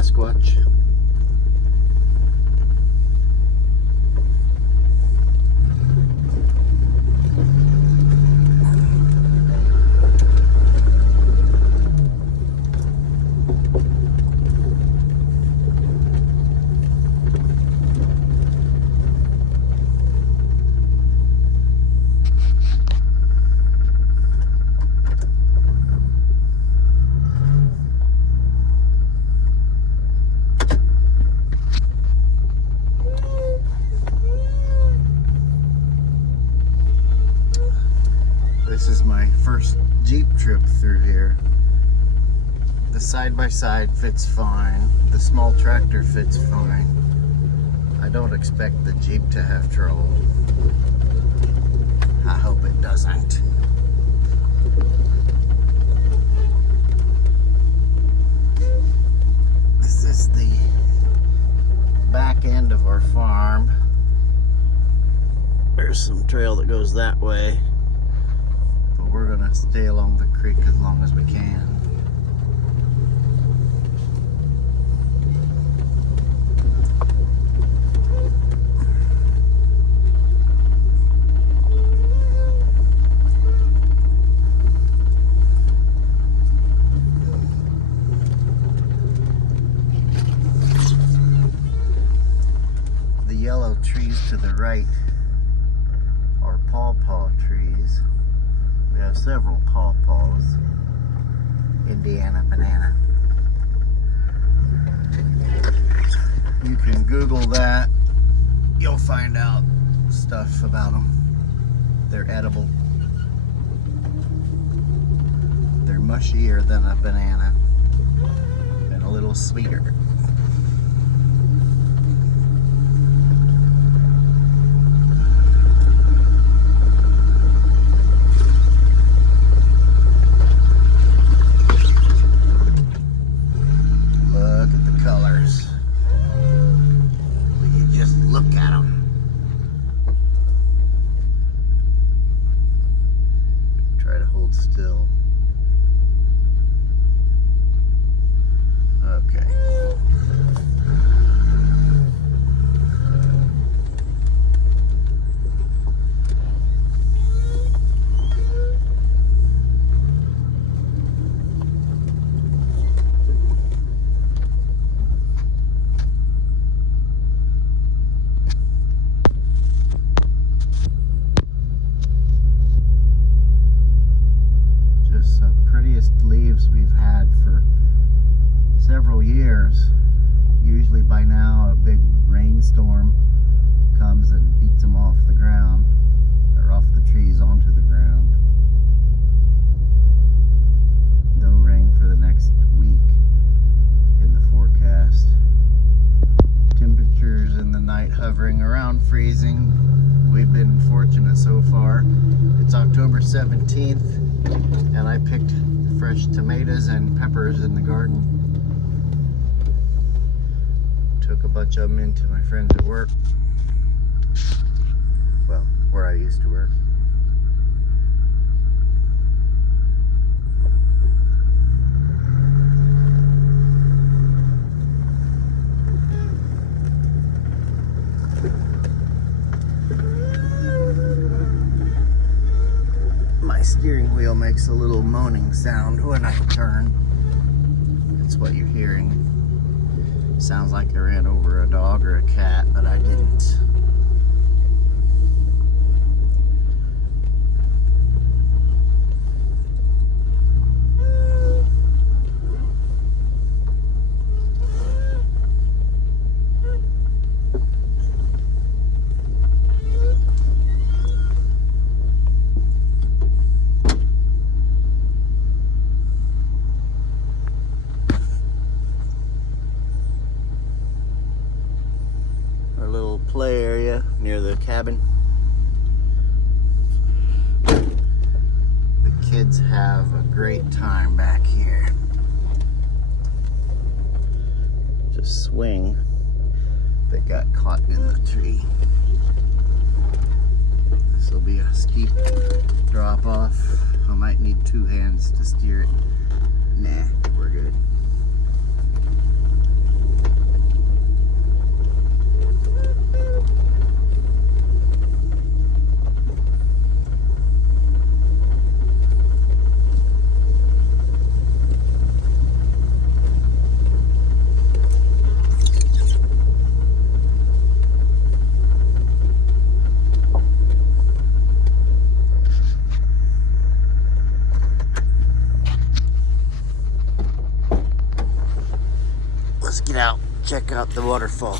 Sasquatch. This is my first Jeep trip through here. The side-by-side fits fine. The small tractor fits fine. I don't expect the Jeep to have trouble. I hope it doesn't. This is the back end of our farm. There's some trail that goes that way. We're gonna stay along the creek as long as we can. The yellow trees to the right are pawpaw trees. We have several pawpaws. Indiana banana. You can Google that. You'll find out stuff about them. They're edible. They're mushier than a banana and a little sweeter. Still. Okay. Leaves we've had for several years. Usually by now a big rainstorm comes and beats them off the ground, or off the trees onto the ground. No rain for the next week in the forecast. Temperatures in the night hovering around freezing. We've been fortunate so far. It's October 17th and I picked fresh tomatoes and peppers in the garden. Took a bunch of them into my friends at work. Well, where I used to work. My steering wheel makes a little moaning sound when I turn. That's what you're hearing. Sounds like I ran over a dog or a cat, but I didn't. Play area near the cabin. The kids have a great time back here. Just swing. They got caught in the tree. This will be a steep drop off. I might need two hands to steer it. Nah, we're good. let's get out, check out the waterfall.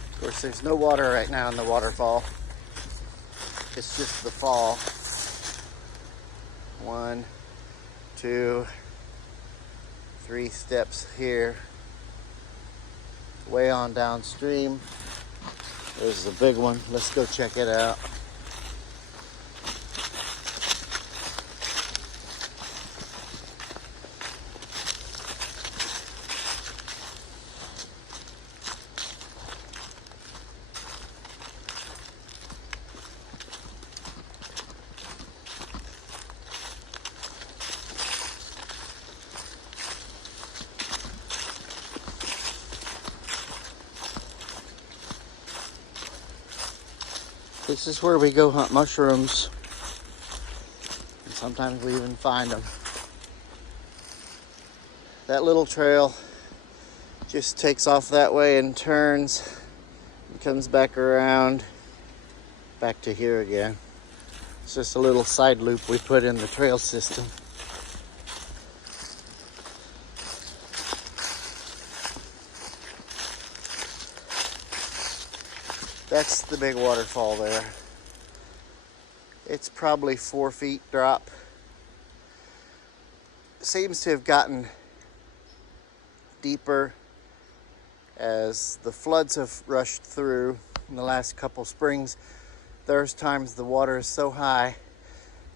Of course, there's no water right now in the waterfall. It's just the fall. 1, 2, 3 steps here. Way on downstream. There's the big one. Let's go check it out. This is where we go hunt mushrooms. And sometimes we even find them. That little trail just takes off that way and turns and comes back around, back to here again. It's just a little side loop we put in the trail system. That's the big waterfall there. It's probably 4 feet drop. Seems to have gotten deeper as the floods have rushed through in the last couple springs. There's times the water is so high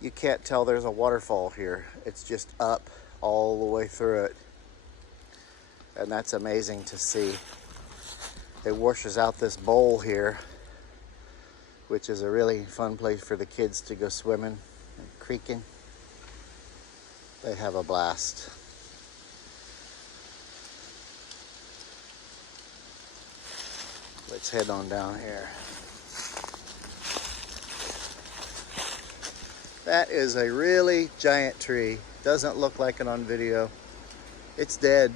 you can't tell there's a waterfall here. It's just up all the way through it. And that's amazing to see. It washes out this bowl here, which is a really fun place for the kids to go swimming and creeking. They have a blast. Let's head on down here. That is a really giant tree. Doesn't look like it on video. It's dead.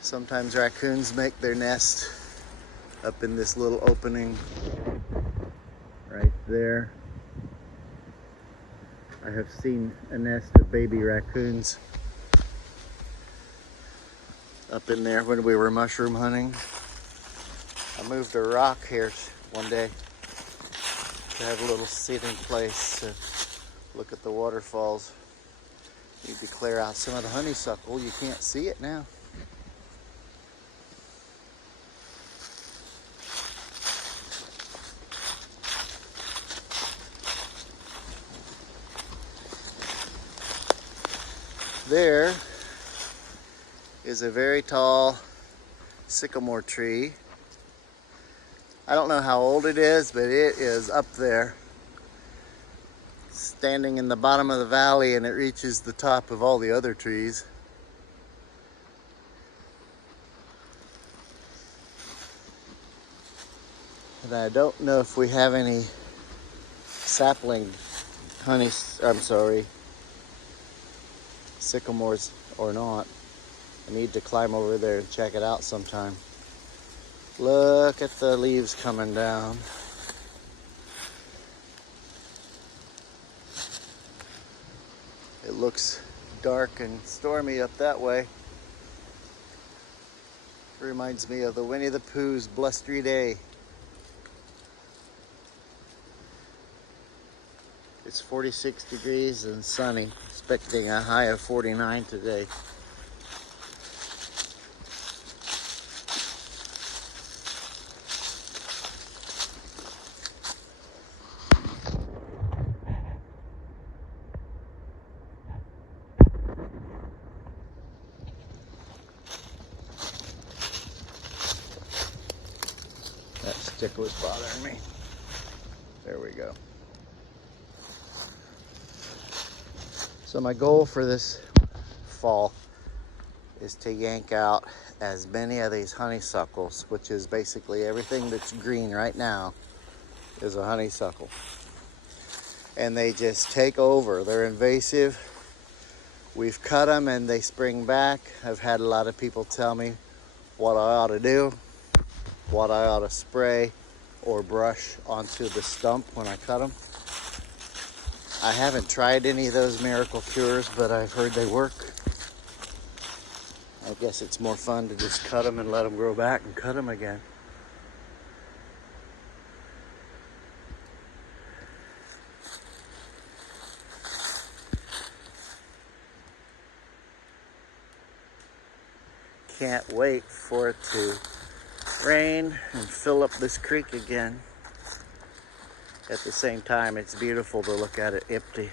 Sometimes raccoons make their nest up in this little opening right there. I have seen a nest of baby raccoons up in there when we were mushroom hunting. I moved a rock here one day to have a little seating place to look at the waterfalls. Need to clear out some of the honeysuckle. You can't see it now. There is a very tall sycamore tree. I don't know how old it is, but it is up there, standing in the bottom of the valley, and it reaches the top of all the other trees. And I don't know if we have any sapling sycamores or not. I need to climb over there and check it out sometime. Look at the leaves coming down. It looks dark and stormy up that way. Reminds me of the Winnie the Pooh's blustery day. It's 46 degrees and sunny. Expecting a high of 49 today. That stick was bothering me. There we go. So my goal for this fall is to yank out as many of these honeysuckles, which is basically everything that's green right now is a honeysuckle. And they just take over. They're invasive. We've cut them and they spring back. I've had a lot of people tell me what I ought to do, what I ought to spray, or brush onto the stump when I cut them. I haven't tried any of those miracle cures, but I've heard they work. I guess it's more fun to just cut them and let them grow back and cut them again. Can't wait for it to rain and fill up this creek again. At the same time, it's beautiful to look at it empty.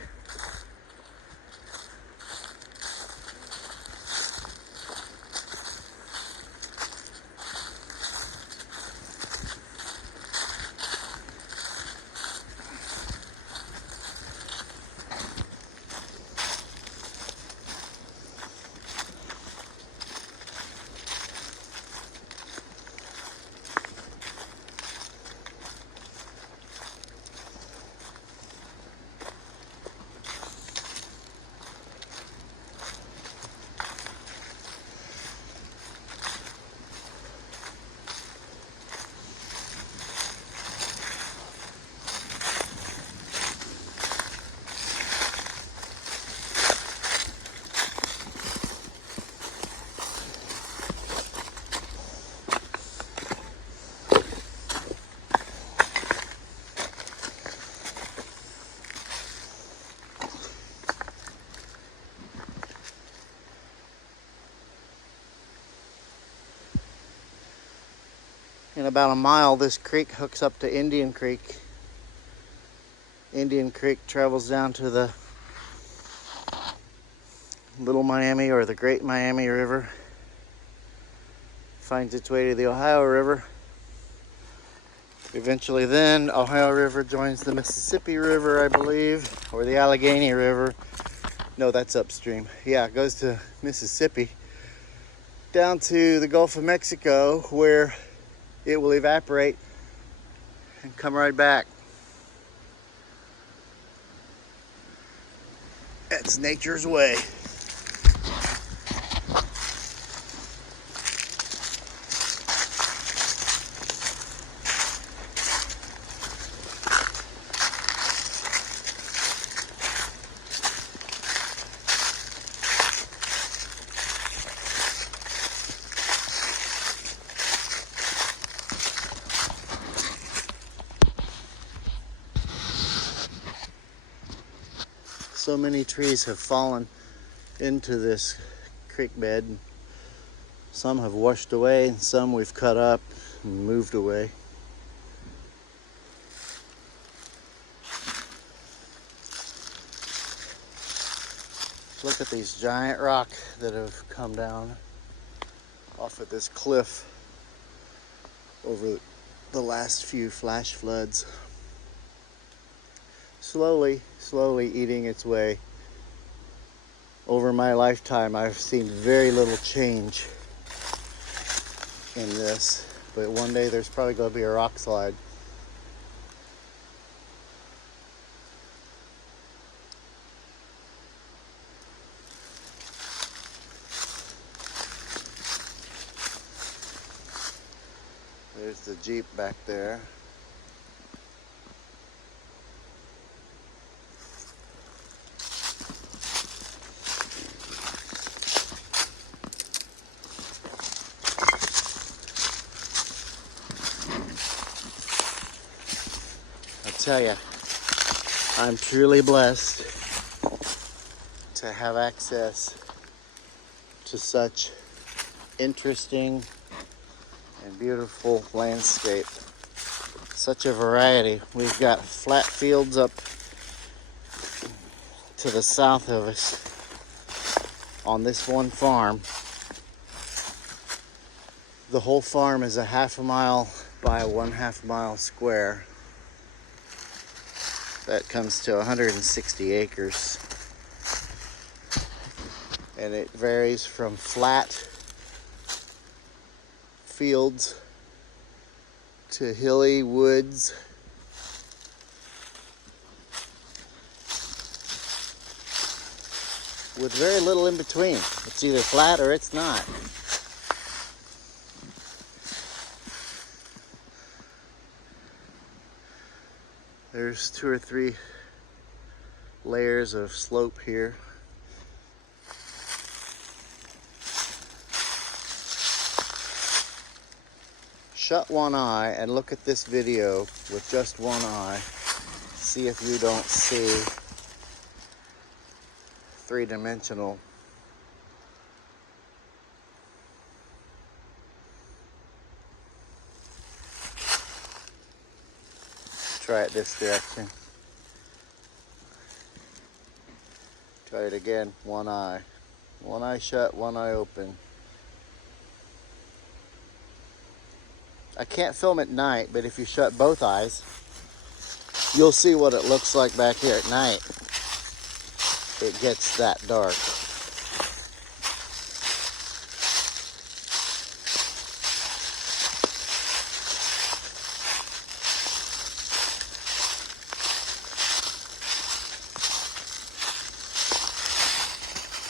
In about a mile, this creek hooks up to Indian Creek. Indian Creek travels down to the Little Miami or the Great Miami River, finds its way to the Ohio River. Eventually then, Ohio River joins the Mississippi River, I believe, or the Allegheny River. No, that's upstream. Yeah, it goes to Mississippi, down to the Gulf of Mexico, where it will evaporate and come right back. That's nature's way. So many trees have fallen into this creek bed. Some have washed away, and some we've cut up and moved away. Look at these giant rocks that have come down off of this cliff over the last few flash floods. Slowly eating its way. Over my lifetime, I've seen very little change in this, but one day there's probably going to be a rock slide. There's the Jeep back there. Tell you, I'm truly blessed to have access to such interesting and beautiful landscape, such a variety. We've got flat fields up to the south of us on this one farm. The whole farm is a half a mile by a 1/2 mile square. That comes to 160 acres. And it varies from flat fields to hilly woods with very little in between. It's either flat or it's not. There's 2 or 3 layers of slope here. Shut one eye and look at this video with just one eye. See if you don't see three-dimensional. Try it this direction. Try it again, one eye. One eye shut, one eye open. I can't film at night, but if you shut both eyes, you'll see what it looks like back here at night. It gets that dark.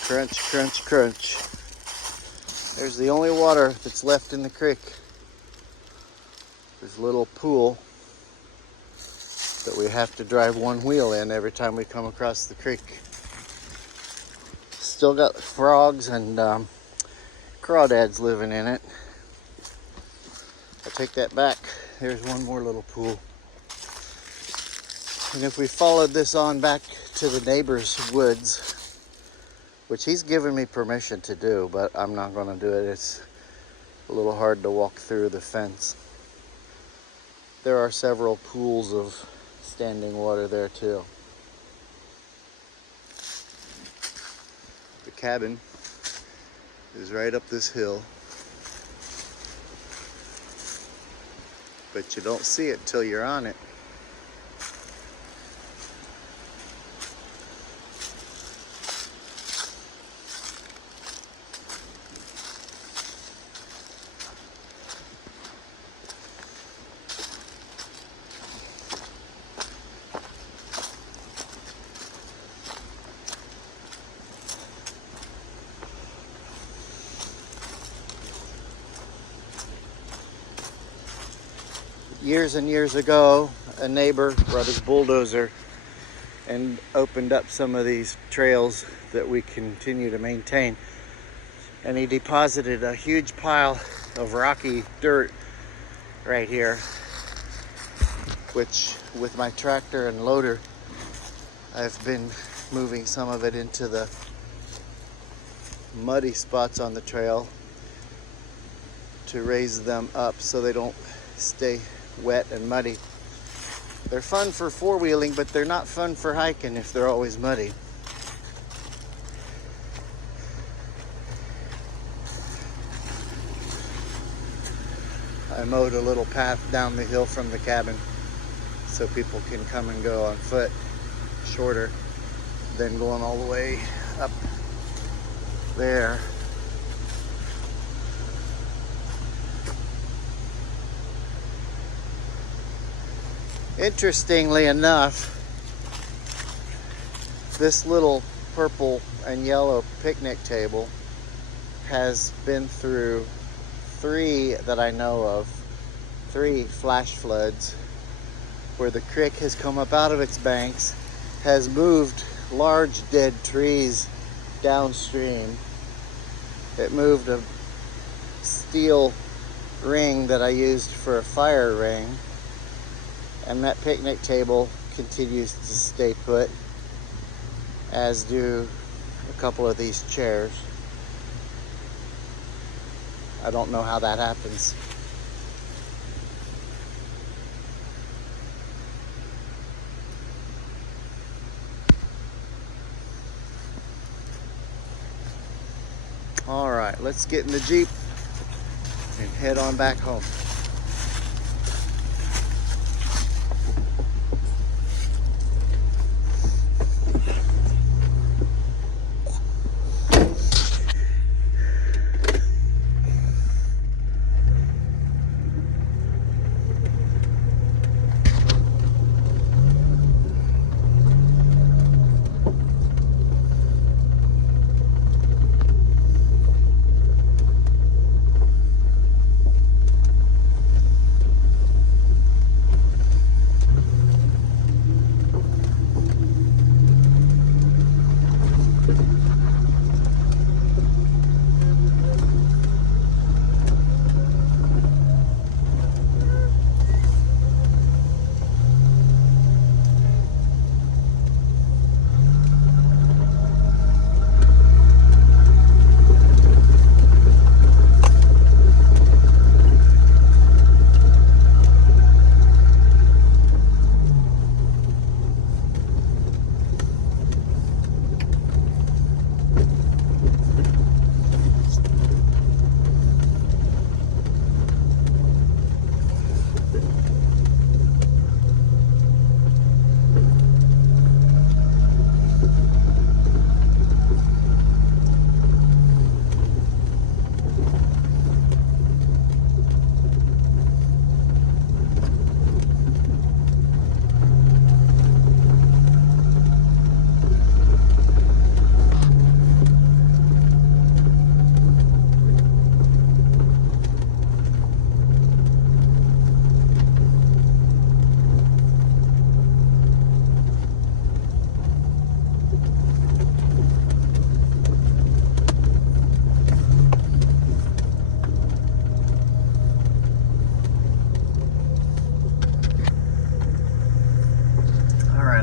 Crunch, crunch, crunch. There's the only water that's left in the creek. There's a little pool that we have to drive one wheel in every time we come across the creek. Still got frogs and crawdads living in it. I take that back. There's one more little pool. And if we followed this on back to the neighbor's woods, which he's given me permission to do, but I'm not going to do it. It's a little hard to walk through the fence. There are several pools of standing water there too. The cabin is right up this hill, but you don't see it till you're on it. Years and years ago, a neighbor brought his bulldozer and opened up some of these trails that we continue to maintain. And he deposited a huge pile of rocky dirt right here, which with my tractor and loader, I've been moving some of it into the muddy spots on the trail to raise them up so they don't stay wet and muddy. They're fun for four-wheeling, but they're not fun for hiking if they're always muddy. I mowed a little path down the hill from the cabin so people can come and go on foot, shorter than going all the way up there. Interestingly enough, this little purple and yellow picnic table has been through 3 that I know of, 3 flash floods where the creek has come up out of its banks, has moved large dead trees downstream. It moved a steel ring that I used for a fire ring. And that picnic table continues to stay put, as do a couple of these chairs. I don't know how that happens. All right, let's get in the Jeep and head on back home.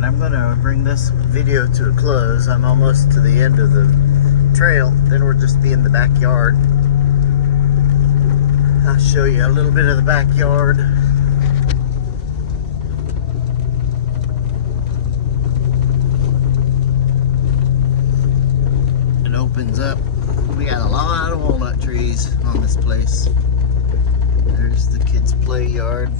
Alright, I'm going to bring this video to a close. I'm almost to the end of the trail. Then we'll just be in the backyard. I'll show you a little bit of the backyard. It opens up. We got a lot of walnut trees on this place. There's the kids' play yard.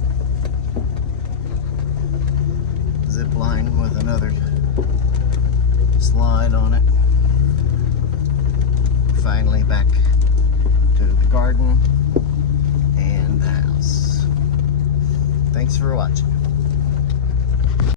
Zip line with another slide on it. Finally back to the garden and the house. Thanks for watching.